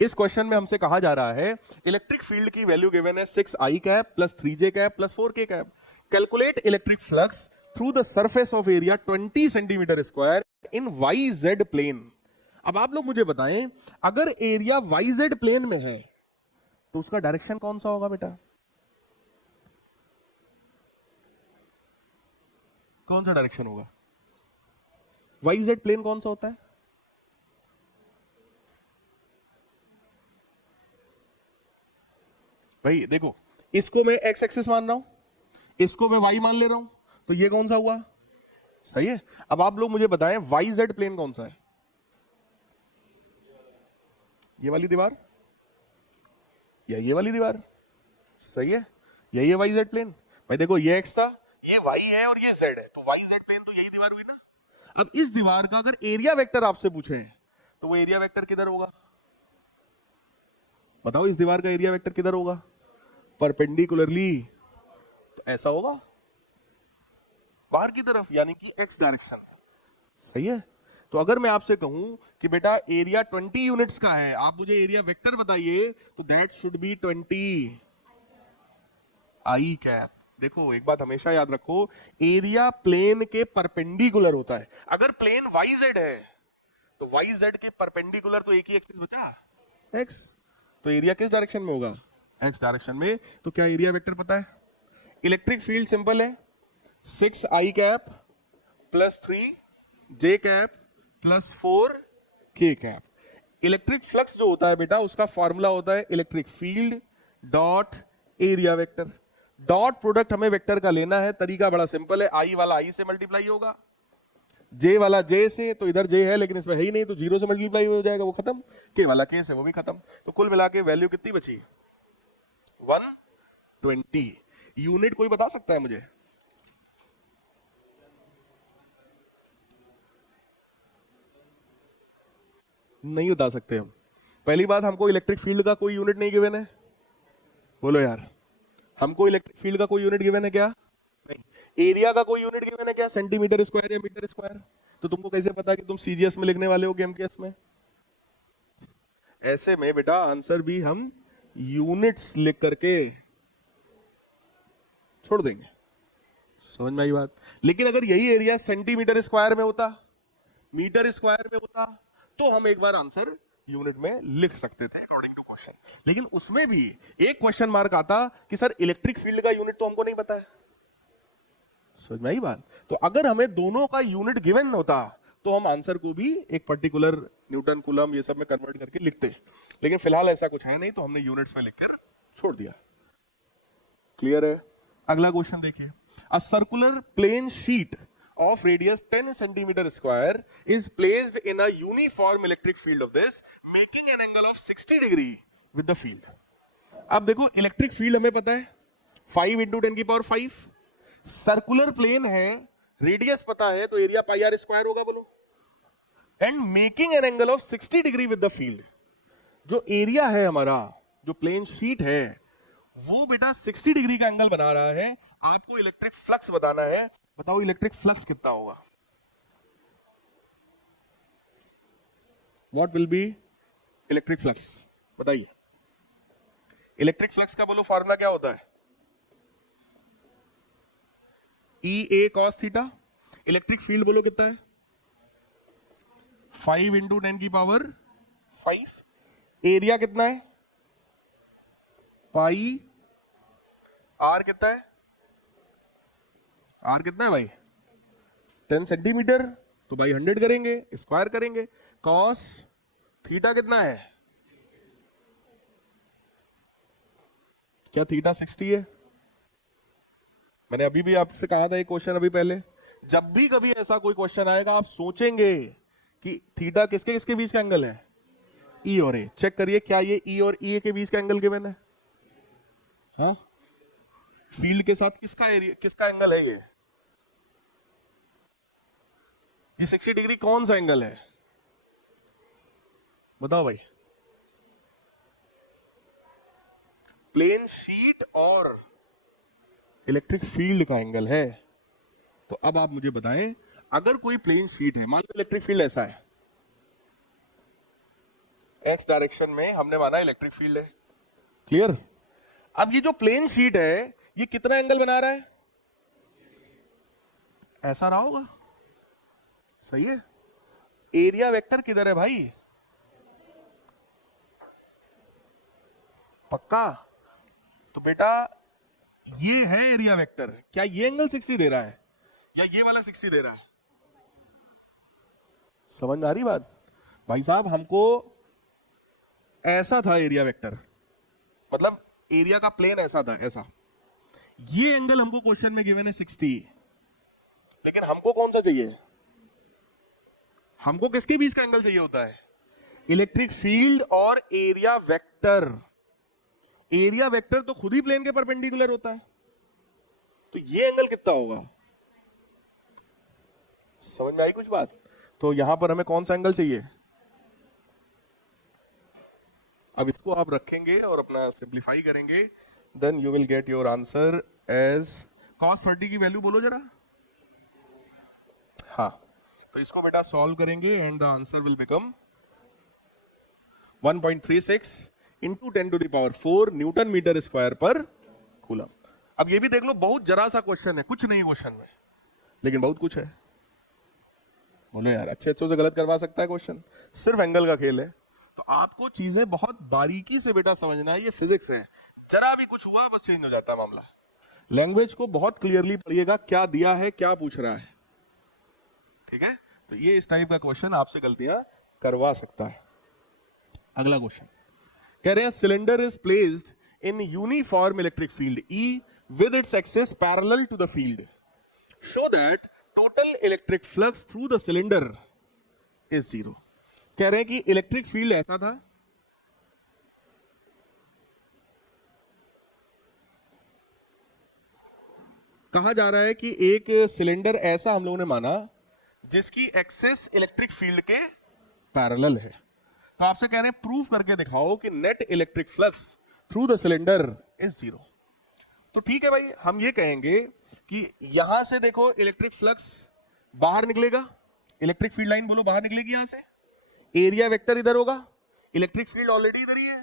इस क्वेश्चन में हमसे कहा जा रहा है इलेक्ट्रिक फील्ड की वैल्यू गिवन है 6i cap plus 3j cap plus 4k cap. Calculate electric flux through the surface of area 20 centimetre square in Y Z plane. अब आप लोग मुझे बताएं, अगर एरिया वाई जेड प्लेन में है तो उसका डायरेक्शन कौन सा होगा बेटा? कौन सा डायरेक्शन होगा? वाई जेड प्लेन कौन सा होता है? भाई देखो, इसको मैं एक्स एक्सिस मान रहा हूं, इसको मैं वाई मान ले रहा हूं, तो ये कौन सा हुआ? सही है। अब आप लोग मुझे बताएं वाई जेड प्लेन कौन सा है? ये वाली दीवार या ये वाली दीवार? सही है, यही है वाई जेड प्लेन। भाई देखो, ये एक्स था, ये वाई है और ये जेड है, तो वाई जेड प्लेन तो यही दीवार हुई ना। अब इस दीवार का अगर एरिया वेक्टर आपसे पूछे तो वो एरिया वेक्टर किधर होगा? बताओ, इस दीवार का एरिया वेक्टर किधर होगा? परपेंडिकुलरली, तो ऐसा होगा बाहर की तरफ, यानी कि एक्स डायरेक्शन। सही है। तो अगर मैं आपसे कहूं कि बेटा एरिया 20 यूनिट्स का है, आप मुझे एरिया वेक्टर बताइए, तो that should be 20 I cap. देखो, एक बात हमेशा याद रखो, एरिया प्लेन के परपेंडिकुलर होता है। अगर प्लेन वाई जेड है तो वाई जेड के परपेंडिकुलर तो एक ही एक्सिस बचा, एक्स। तो एरिया किस डायरेक्शन में होगा? एक्स डायरेक्शन में। तो क्या एरिया वेक्टर पता है? इलेक्ट्रिक फील्ड सिंपल है, 6i cap plus 3j cap plus 4k cap. Electric flux जो होता है बेटा, उसका फॉर्मूला होता है electric field dot area vector. Dot product हमें वेक्टर का लेना है, तरीका बड़ा सिंपल है, आई वाला आई से मल्टीप्लाई होगा, जे वाला जे से, तो इधर जे है लेकिन इसमें है ही नहीं, तो 0 से मल्टीप्लाई हो जाएगा, वो खत्म। के वाला के से, वो भी खत्म। तो कुल मिला के वैल्यू कितनी बची? 120। यूनिट कोई बता सकता है मुझे? नहीं बता सकते हम। पहली बात, हमको इलेक्ट्रिक फील्ड का कोई यूनिट नहीं गिवन है। बोलो यार, हमको इलेक्ट्रिक फील्ड का कोई यूनिट गिवन है क्या? नहीं। एरिया का कोई यूनिट गिवन है क्या? सेंटीमीटर स्क्वायर या मीटर स्क्वायर? तो तुमको कैसे पता कि तुम सीजीएस में लिखने वाले हो कि एमकेएस में? ऐसे में बेटा आंसर भी हम यूनिट्स लिख करके छोड़ देंगे। समझ में आई बात? लेकिन अगर यही एरिया सेंटीमीटर स्क्वायर में होता, मीटर स्क्वायर में होता, तो हम एक बार आंसर यूनिट में लिख सकते थे अकॉर्डिंग टू क्वेश्चन। लेकिन उसमें भी एक क्वेश्चन मार्क आता कि सर इलेक्ट्रिक फील्ड का यूनिट तो हमको नहीं पता है। समझ में आई बात? तो अगर हमें दोनों का यूनिट गिवन होता तो हम आंसर को भी एक पर्टिकुलर न्यूटन कूलम ये सब में कन्वर्ट करके लिखते, लेकिन फिलहाल ऐसा कुछ है नहीं, तो हमने यूनिट्स में लिखकर छोड़ दिया। क्लियर है? अगला क्वेश्चन देखिए। A circular plane sheet of radius 10 centimeter square is placed in a uniform electric field of this making an angle of 60 degree with the field। अब देखो, इलेक्ट्रिक फील्ड हमें पता है 5 इंटू 10 की पावर 5, सर्कुलर प्लेन है, radius पता है, तो एरिया पाई आर स्क्वायर होगा, बोलो। And making an angle of 60 degree with the field. जो एरिया है हमारा, जो प्लेन शीट है, वो बेटा 60 डिग्री का एंगल बना रहा है। आपको इलेक्ट्रिक फ्लक्स बताना है। बताओ इलेक्ट्रिक फ्लक्स कितना होगा? What will be electric flux? बताइए। इलेक्ट्रिक फ्लक्स का बोलो फॉर्मूला क्या होता है? ई ए कॉस थीटा। इलेक्ट्रिक फील्ड बोलो कितना है? 5 इंटू 10 की पावर 5। एरिया कितना है? पाई। आर कितना है? आर कितना है भाई? 10 सेंटीमीटर, तो भाई 100 करेंगे, स्क्वायर करेंगे। कॉस थीटा कितना है? क्या थीटा 60 है? मैंने अभी भी आपसे कहा था एक क्वेश्चन अभी पहले, जब भी कभी ऐसा कोई क्वेश्चन आएगा आप सोचेंगे कि थीटा किसके किसके बीच का एंगल है? ई और ए। चेक करिए, क्या ये ई और ई के बीच का एंगल गिवन है? हाँ? फील्ड के साथ किसका एरिया, किसका एंगल है ये? 60 डिग्री कौन सा एंगल है? बताओ भाई। प्लेन शीट और इलेक्ट्रिक फील्ड का एंगल है। तो अब आप मुझे बताएं, अगर कोई प्लेन शीट है, मान लो इलेक्ट्रिक फील्ड ऐसा है, एक्स डायरेक्शन में हमने माना इलेक्ट्रिक फील्ड है। क्लियर? अब ये जो प्लेन शीट है ये कितना एंगल बना रहा है? ऐसा रहा होगा, सही है। एरिया वेक्टर किधर है भाई? पक्का? तो बेटा ये है एरिया वेक्टर। क्या ये एंगल 60 दे रहा है या ये वाला 60 दे रहा है? समझ में आ रही बात? भाई साहब हमको ऐसा था एरिया वेक्टर, मतलब एरिया का प्लेन ऐसा था, ऐसा। ये एंगल हमको क्वेश्चन में गिवन है 60, लेकिन हमको कौन सा चाहिए? हमको किसके बीच का एंगल चाहिए होता है? इलेक्ट्रिक फील्ड और एरिया वेक्टर। एरिया वेक्टर तो खुद ही प्लेन के परपेंडिकुलर होता है, तो ये एंगल कितना होगा? समझ में आई कुछ बात? तो यहां पर हमें कौन सा एंगल चाहिए? अब इसको आप रखेंगे और अपना सिंप्लीफाई करेंगे, then you will get your answer as cos 30 की वैल्यू बोलो जरा। हाँ, तो इसको बेटा सॉल्व करेंगे and the answer will become 1.36 into 10 to the power 4 newton metre square per coulomb. अब ये भी देख लो, बहुत जरा सा क्वेश्चन है, कुछ नहीं क्वेश्चन में, लेकिन बहुत कुछ है। बोलो यार, अच्छे अच्छे से गलत करवा सकता है क्वेश्चन, सिर्फ एंगल का खेल है। तो आपको चीजें बहुत बारीकी से बेटा समझना है, ये फिजिक्स है। जरा भी कुछ हुआ बस चेंज हो जाता है मामला। लैंग्वेज को बहुत क्लियरली पढ़िएगा, क्या दिया है, क्या पूछ रहा है, ठीक है? तो ये इस टाइप का क्वेश्चन आपसे गलतियां करवा सकता है। अगला क्वेश्चन कह रहे हैं cylinder is placed in uniform electric field E with its axis parallel to the field, show that total electric flux through the cylinder is 0। कह रहे हैं कि इलेक्ट्रिक फील्ड ऐसा था, कहा जा रहा है कि एक सिलेंडर ऐसा हम लोगों ने माना जिसकी एक्सिस इलेक्ट्रिक फील्ड के पैरेलल है। तो आपसे कह रहे हैं प्रूफ करके दिखाओ कि net electric flux through the cylinder is 0। तो ठीक है भाई, हम ये कहेंगे कि यहां से देखो इलेक्ट्रिक फ्लक्स बाहर निकलेगा, इलेक्ट्रिक फील्ड लाइन बोलो बाहर निकलेगी यहां से, एरिया वेक्टर इधर होगा, इलेक्ट्रिक फील्ड ऑलरेडी इधर ही है,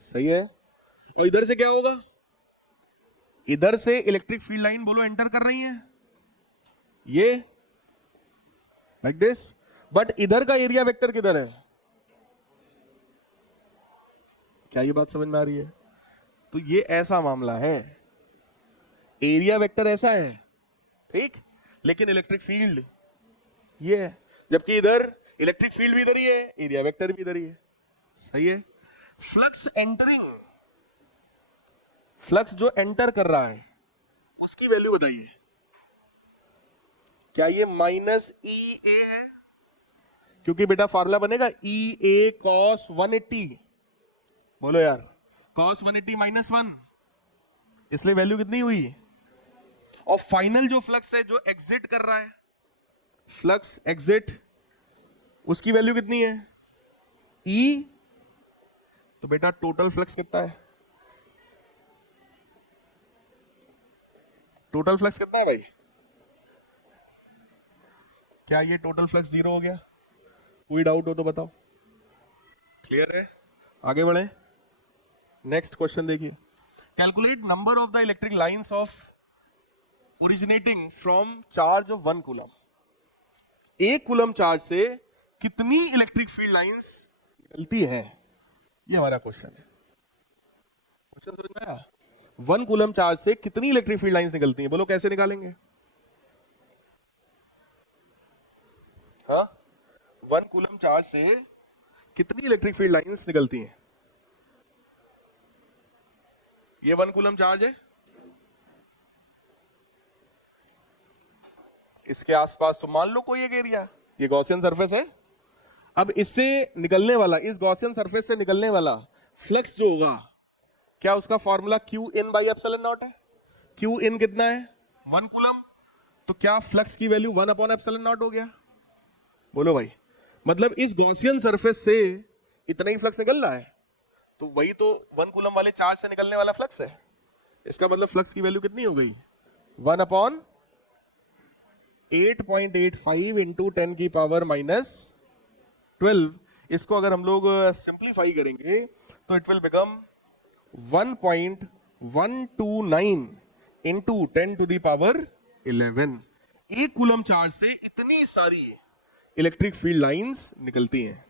सही है। और इधर से क्या होगा? इधर से इलेक्ट्रिक फील्ड लाइन बोलो एंटर कर रही है, ये लाइक दिस, बट इधर का एरिया वेक्टर किधर है? क्या ये बात समझ में आ रही है? तो ये ऐसा मामला है, एरिया वेक्टर ऐसा है, ठीक, लेकिन इलेक्ट्रिक फील्ड ये है, जबकि इधर इलेक्ट्रिक फील्ड भी इधर ही है, एरिया वेक्टर भी इधर ही है, सही है। फ्लक्स एंटरिंग, फ्लक्स जो एंटर कर रहा है उसकी वैल्यू बताइए। क्या ये माइनस ई ए है? क्योंकि बेटा फॉर्मूला बनेगा ई ए कॉस 180, बोलो यार, कॉस 180 माइनस 1, इसलिए वैल्यू कितनी हुई? और फाइनल जो फ्लक्स है, जो एग्जिट कर रहा है, फ्लक्स एग्जिट, उसकी वैल्यू कितनी है? ई। तो बेटा टोटल फ्लक्स कितना है? टोटल फ्लक्स कितना है भाई? क्या ये टोटल फ्लक्स 0 हो गया? कोई डाउट हो तो बताओ। क्लियर है? आगे बढ़े, नेक्स्ट क्वेश्चन देखिए। Calculate number of the electric lines of originating from charge of 1 coulomb. 1 coulomb charge से कितनी इलेक्ट्रिक फील्ड लाइंस निकलती हैं? ये हमारा क्वेश्चन है। क्वेश्चन समझ में आया? 1 कूलम चार्ज से कितनी इलेक्ट्रिक फील्ड लाइंस निकलती हैं? बोलो कैसे निकालेंगे? हाँ, 1 कूलम चार्ज से कितनी इलेक्ट्रिक फील्ड लाइंस निकलती हैं? ये 1 कूलम चार्ज है, इसके आसपास तो मान लो कोई एक एरिया, ये गॉसियन सरफेस है। अब इससे निकलने वाला, इस गॉसियन सरफेस से निकलने वाला फ्लक्स जो होगा, क्या उसका formula Q in by epsilon not है? क्यू इन कितना है? 1 कूलम। तो क्या फ्लक्स की वैल्यू 1 अपॉन एप्सिलॉन नॉट हो गया? बोलो भाई, मतलब इस गॉसियन सरफेस से इतना ही फ्लक्स निकल रहा है, तो वही तो 1 कूलम वाले चार्ज से निकलने वाला फ्लक्स है। इसका मतलब फ्लक्स की वैल्यू कितनी हो गई? 1 अपॉन 8.85 इंटू 10 की पावर माइनस 12 इसको अगर हम लोग सिंप्लीफाई करेंगे तो इट विल बिकम 1.129 इंटू 10⁻11। एक कूलम चार्ज से इतनी सारी इलेक्ट्रिक फील्ड लाइंस निकलती हैं।